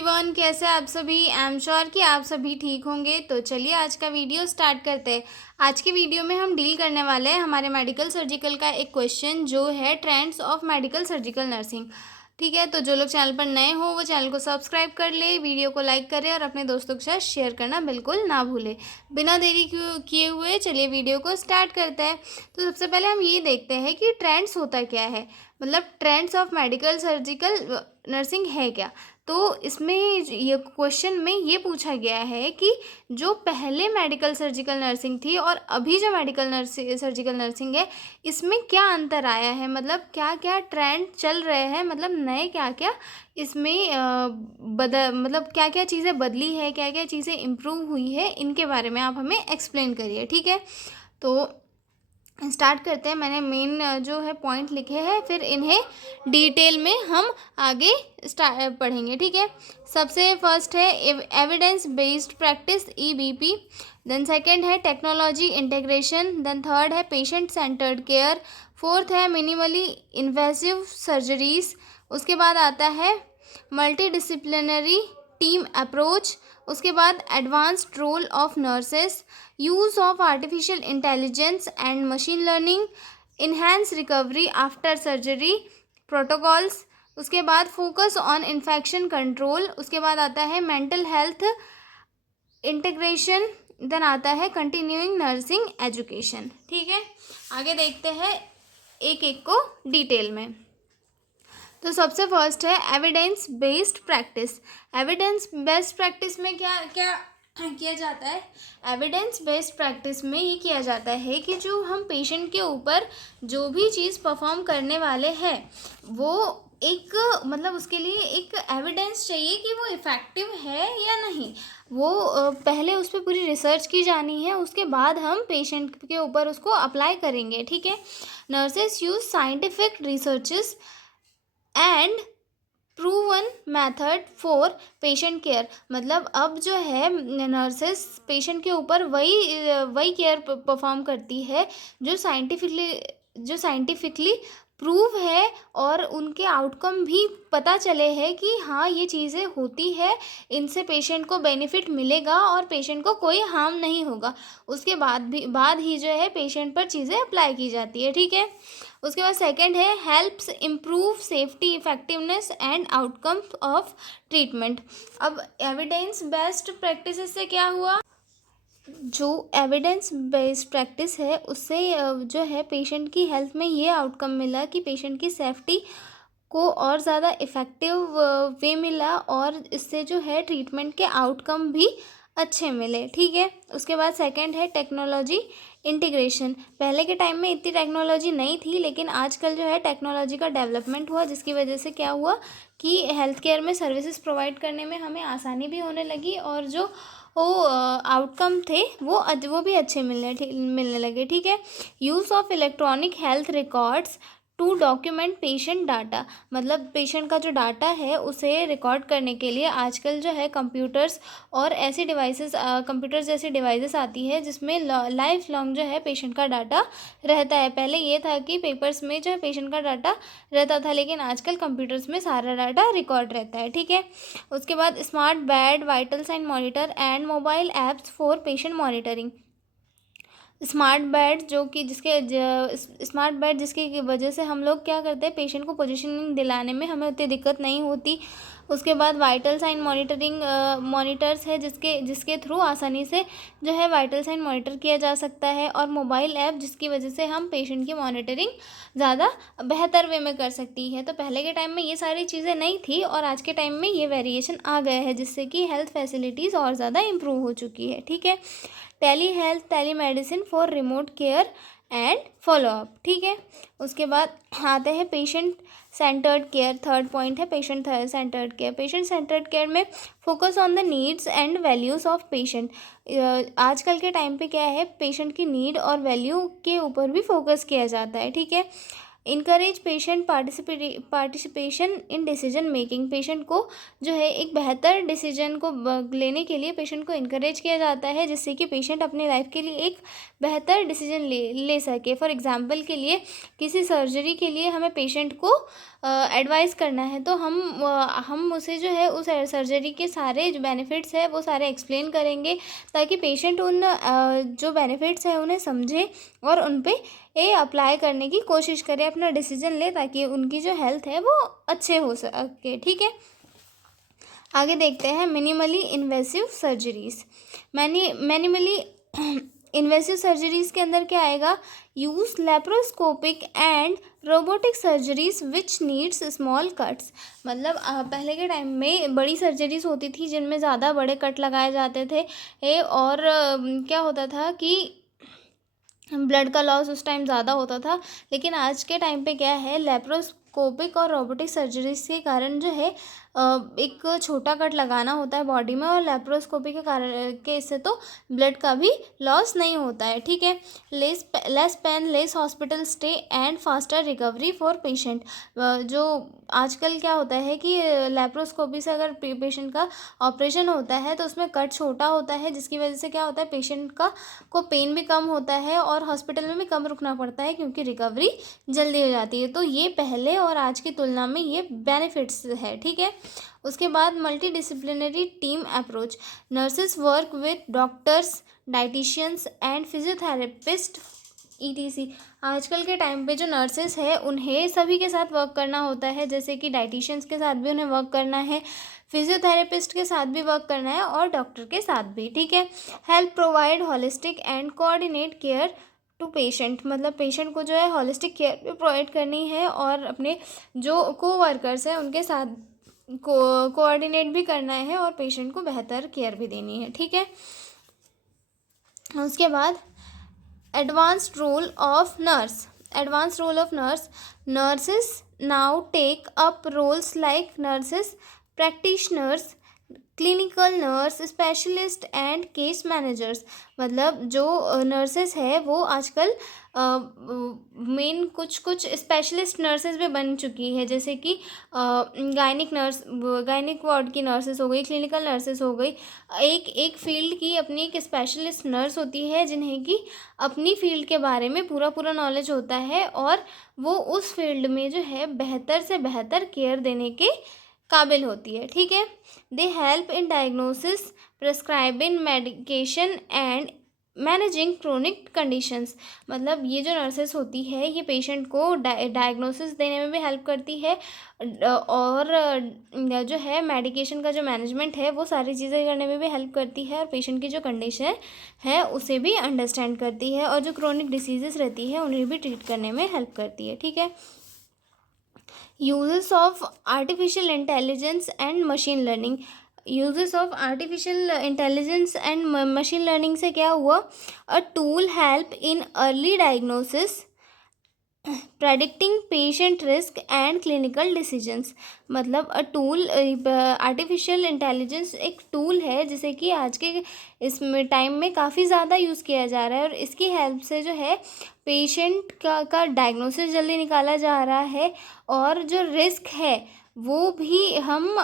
Everyone, कैसे आप सभी। आई एम श्योर कि आप सभी ठीक होंगे। तो चलिए आज का वीडियो स्टार्ट करते हैं। आज की वीडियो में हम डील करने वाले हैं हमारे मेडिकल सर्जिकल का एक क्वेश्चन जो है trends of medical surgical nursing. ठीक है, तो जो लोग चैनल पर नए हो वो चैनल को सब्सक्राइब कर ले, वीडियो को लाइक करें और अपने दोस्तों के साथ शेयर करना बिल्कुल ना भूले। बिना देरी किए हुए चलिए वीडियो को स्टार्ट करते हैं। तो सबसे पहले हम ये देखते हैं कि ट्रेंड्स होता क्या है, मतलब trends of medical surgical nursing है क्या। तो इसमें ये क्वेश्चन में ये पूछा गया है कि जो पहले मेडिकल सर्जिकल नर्सिंग थी और अभी जो मेडिकल सर्जिकल नर्सिंग है, इसमें क्या अंतर आया है, मतलब क्या क्या ट्रेंड चल रहे हैं, मतलब नए क्या क्या इसमें मतलब क्या क्या चीज़ें बदली है, क्या क्या चीज़ें इम्प्रूव हुई है, इनके बारे में आप हमें एक्सप्लेन करिए। ठीक है, तो स्टार्ट करते हैं। मैंने मेन जो है पॉइंट लिखे हैं, फिर इन्हें डिटेल में हम आगे पढ़ेंगे। ठीक है, सबसे फर्स्ट है evidence based practice EBP, then second है टेक्नोलॉजी इंटीग्रेशन, देन थर्ड है पेशेंट सेंटर्ड केयर, फोर्थ है मिनिमली इन्वेसिव सर्जरीज, उसके बाद आता है मल्टी डिसिप्लिनरी टीम अप्रोच, उसके बाद advanced role of nurses, use of artificial intelligence and machine learning, enhance recovery after surgery protocols, उसके बाद फोकस ऑन इन्फेक्शन कंट्रोल, उसके बाद आता है मेंटल हेल्थ इंटीग्रेशन, देन आता है कंटिन्यूइंग नर्सिंग एजुकेशन। ठीक है, आगे देखते हैं एक एक को डिटेल में। तो सबसे फर्स्ट है evidence based practice. Evidence based practice में क्या क्या किया जाता है। एविडेंस बेस्ड प्रैक्टिस में ये किया जाता है कि जो हम पेशेंट के ऊपर जो भी चीज़ परफॉर्म करने वाले हैं वो एक मतलब उसके लिए एक एविडेंस चाहिए कि वो इफ़ेक्टिव है या नहीं। वो पहले उस पर पूरी रिसर्च की जानी है, उसके बाद हम पेशेंट के ऊपर उसको अप्लाई करेंगे। ठीक है, nurses use scientific researches and proven method for patient care, मतलब अब जो है नर्सेस पेशेंट के ऊपर वही केयर परफॉर्म करती है जो साइंटिफिकली प्रूव है और उनके आउटकम भी पता चले हैं कि हाँ ये चीज़ें होती है, इनसे पेशेंट को बेनिफिट मिलेगा और पेशेंट को कोई हार्म नहीं होगा। उसके बाद ही जो है पेशेंट पर चीज़ें अप्लाई की जाती है। ठीक है, उसके बाद सेकंड है helps improve safety effectiveness and outcome of treatment. अब एविडेंस बेस्ड प्रैक्टिस से क्या हुआ, जो एविडेंस बेस्ड प्रैक्टिस है उससे जो है पेशेंट की हेल्थ में ये आउटकम मिला कि पेशेंट की सेफ्टी को और ज़्यादा इफ़ेक्टिव वे मिला और इससे जो है ट्रीटमेंट के आउटकम भी अच्छे मिले। ठीक है, उसके बाद सेकंड है टेक्नोलॉजी इंटीग्रेशन। पहले के टाइम में इतनी टेक्नोलॉजी नहीं थी, लेकिन आजकल जो है टेक्नोलॉजी का डेवलपमेंट हुआ, जिसकी वजह से क्या हुआ कि हेल्थ केयर में सर्विसेज प्रोवाइड करने में हमें आसानी भी होने लगी और जो आउटकम थे वो भी अच्छे मिलने लगे। ठीक है, use of electronic health records to document patient data, मतलब पेशेंट का जो डाटा है उसे रिकॉर्ड करने के लिए आजकल जो है कंप्यूटर्स और ऐसी डिवाइसेस कंप्यूटर्स जैसी डिवाइसेस आती है जिसमें लाइफ लॉन्ग जो है पेशेंट का डाटा रहता है। पहले ये था कि पेपर्स में जो है पेशेंट का डाटा रहता था, लेकिन आजकल कंप्यूटर्स में सारा डाटा रिकॉर्ड रहता है। ठीक है, उसके बाद smart bed, vital sign monitor and mobile apps for patient monitoring. Smart bed जो कि स्मार्ट बेड जिसकी वजह से हम लोग क्या करते हैं, पेशेंट को पोजीशनिंग दिलाने में हमें उतनी दिक्कत नहीं होती। उसके बाद वाइटल साइन मॉनिटरिंग मॉनिटर्स है जिसके थ्रू आसानी से जो है वाइटल साइन मॉनिटर किया जा सकता है, और मोबाइल ऐप जिसकी वजह से हम पेशेंट की मॉनिटरिंग ज़्यादा बेहतर वे में कर सकती है। तो पहले के टाइम में ये सारी चीज़ें नहीं थी और आज के टाइम में ये वेरिएशन आ गया है, जिससे कि हेल्थ फैसिलिटीज़ और ज़्यादा इम्प्रूव हो चुकी है। ठीक है, tele health, tele medicine for remote care and follow up. ठीक है, उसके बाद आते हैं patient centred care. Third point है patient centred care. Patient centred care में focus on the needs and values of patient. आजकल के टाइम पे क्या है, पेशेंट की नीड और वैल्यू के ऊपर भी फोकस किया जाता है। ठीक है, encourage patient participation in decision making, patient को जो है एक बेहतर डिसीजन को लेने के लिए पेशेंट को इनकरेज किया जाता है, जिससे कि पेशेंट अपनी लाइफ के लिए एक बेहतर डिसीजन ले सके। फॉर एग्जांपल के लिए किसी सर्जरी के लिए हमें पेशेंट को एडवाइस करना है, तो हम उसे जो है उस सर्जरी के सारे जो बेनिफिट्स है वो सारे एक्सप्लेन करेंगे, ताकि पेशेंट उन जो बेनिफिट्स है उन्हें समझे और उन पे अप्लाई करने की कोशिश करे, अपना डिसीजन ले, ताकि उनकी जो हेल्थ है वो अच्छे हो सके। ठीक है, आगे देखते हैं minimally invasive surgeries. Minimally invasive surgeries के अंदर क्या आएगा? Use laparoscopic and robotic surgeries which needs small cuts. मतलब पहले के टाइम में बड़ी सर्जरीज होती थी जिनमें ज़्यादा बड़े कट लगाए जाते थे, और क्या होता था कि ब्लड का लॉस उस टाइम ज़्यादा होता था। लेकिन आज के टाइम पे क्या है, लेप्रोस्कोपिक और रोबोटिक सर्जरीज के कारण जो है एक छोटा कट लगाना होता है बॉडी में, और लेप्रोस्कोपी के कारण के इससे तो ब्लड का भी लॉस नहीं होता है। ठीक है, less pain, less hospital stay and faster recovery for patient. जो आजकल क्या होता है कि लेप्रोस्कोपी से अगर पेशेंट का ऑपरेशन होता है तो उसमें कट छोटा होता है, जिसकी वजह से क्या होता है, पेशेंट को पेन भी कम होता है और हॉस्पिटल में भी कम रुकना पड़ता है, क्योंकि रिकवरी जल्दी हो जाती है। तो ये पहले और आज की तुलना में ये बेनिफिट्स है। ठीक है, उसके बाद multi disciplinary team approach. Nurses work with doctors, dietitians and physiotherapist ETC। आजकल के टाइम पे जो नर्सेस है उन्हें सभी के साथ वर्क करना होता है, जैसे कि डाइटिशियंस के साथ भी उन्हें वर्क करना है, फिजियोथेरेपिस्ट के साथ भी वर्क करना है और डॉक्टर के साथ भी। ठीक है, help provide holistic and coordinate care to patient. मतलब पेशेंट को जो है होलिस्टिक केयर भी प्रोवाइड करनी है और अपने जो कोवर्कर्स हैं उनके साथ कोऑर्डिनेट भी करना है और पेशेंट को बेहतर केयर भी देनी है। ठीक है, उसके बाद advanced role of nurse. Advance role of nurse, nurses now take up roles like nurses practitioners, clinical nurse, specialist and case managers. मतलब जो नर्सेस है वो आजकल मेन कुछ स्पेशलिस्ट नर्सेस भी बन चुकी है, जैसे कि गायनिक वार्ड की नर्सेस हो गई, क्लिनिकल नर्सेस हो गई। एक फील्ड की अपनी एक स्पेशलिस्ट नर्स होती है, जिन्हें कि अपनी फील्ड के बारे में पूरा नॉलेज होता है और वो उस फील्ड में जो है बेहतर से बेहतर केयर देने के काबिल होती है। ठीक है, they help in diagnosis, prescribing medication and managing chronic conditions. मतलब ये जो नर्सेस होती है ये पेशेंट को डायग्नोसिस देने में भी हेल्प करती है और जो है मेडिकेशन का जो मैनेजमेंट है वो सारी चीज़ें करने में भी हेल्प करती है, और पेशेंट की जो कंडीशन है उसे भी अंडरस्टैंड करती है, और जो क्रोनिक डिसीजेस रहती है उन्हें भी ट्रीट करने में हेल्प करती है। ठीक है, uses of artificial intelligence and machine learning. Uses of artificial intelligence and machine learning से क्या हुआ? A tool help in early diagnosis, predicting patient risk and clinical decisions. मतलब अ टूल, आर्टिफिशियल इंटेलिजेंस एक tool है जिसे कि आज के इस टाइम में काफ़ी ज़्यादा यूज़ किया जा रहा है, और इसकी हेल्प से जो है पेशेंट का डायग्नोसिस जल्दी निकाला जा रहा है, और जो रिस्क है वो भी हम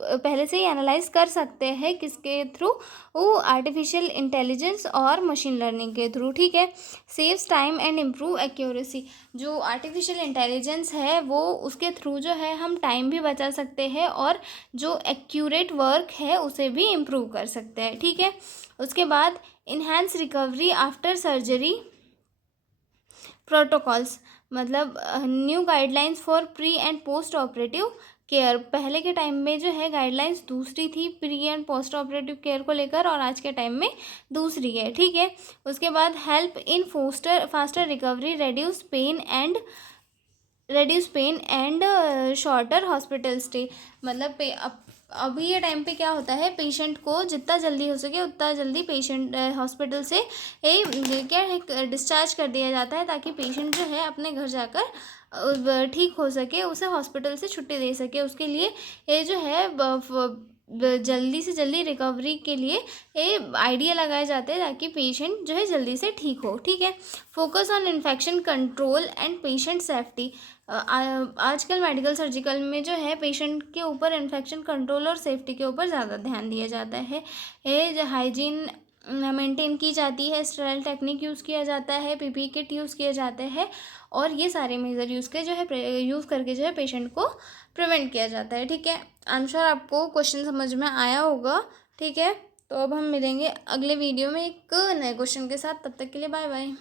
पहले से ही एनालाइज कर सकते हैं, किसके थ्रू? वो आर्टिफिशियल इंटेलिजेंस और मशीन लर्निंग के थ्रू। ठीक है, saves time and improve accuracy. जो आर्टिफिशियल इंटेलिजेंस है वो उसके थ्रू जो है हम टाइम भी बचा सकते हैं और जो एक्यूरेट वर्क है उसे भी इम्प्रूव कर सकते हैं। ठीक है, उसके बाद enhanced recovery after surgery protocols. मतलब new guidelines for pre and post operative care. पहले के टाइम में जो है गाइडलाइंस दूसरी थी pre and post operative care को लेकर, और आज के टाइम में दूसरी है। ठीक है, उसके बाद help in faster recovery, reduce pain and shorter hospital stay. मतलब अभी ये टाइम पे क्या होता है, पेशेंट को जितना जल्दी हो सके उतना जल्दी पेशेंट हॉस्पिटल से क्या है डिस्चार्ज कर दिया जाता है, ताकि पेशेंट जो है अपने घर जाकर ठीक हो सके, उसे हॉस्पिटल से छुट्टी दे सके। उसके लिए ये जो है जल्दी से जल्दी रिकवरी के लिए ये आइडिया लगाए जाते हैं ताकि पेशेंट जो है जल्दी से ठीक हो। ठीक है। Focus on infection control and patient safety. आजकल मेडिकल सर्जिकल में जो है पेशेंट के ऊपर इन्फेक्शन कंट्रोल और सेफ्टी के ऊपर ज़्यादा ध्यान दिया जाता है। ये जो हाइजीन मेंटेन की जाती है, स्टेराइल टेक्निक यूज़ किया जाता है, पीपी किट यूज़ किए जाते हैं और ये सारे मेजर यूज़ करके जो है पेशेंट को प्रिवेंट किया जाता है। ठीक है। आई एम श्योर आपको क्वेश्चन समझ में आया होगा। ठीक है। तो अब हम मिलेंगे अगले वीडियो में एक नए क्वेश्चन के साथ। तब तक के लिए बाय बाय।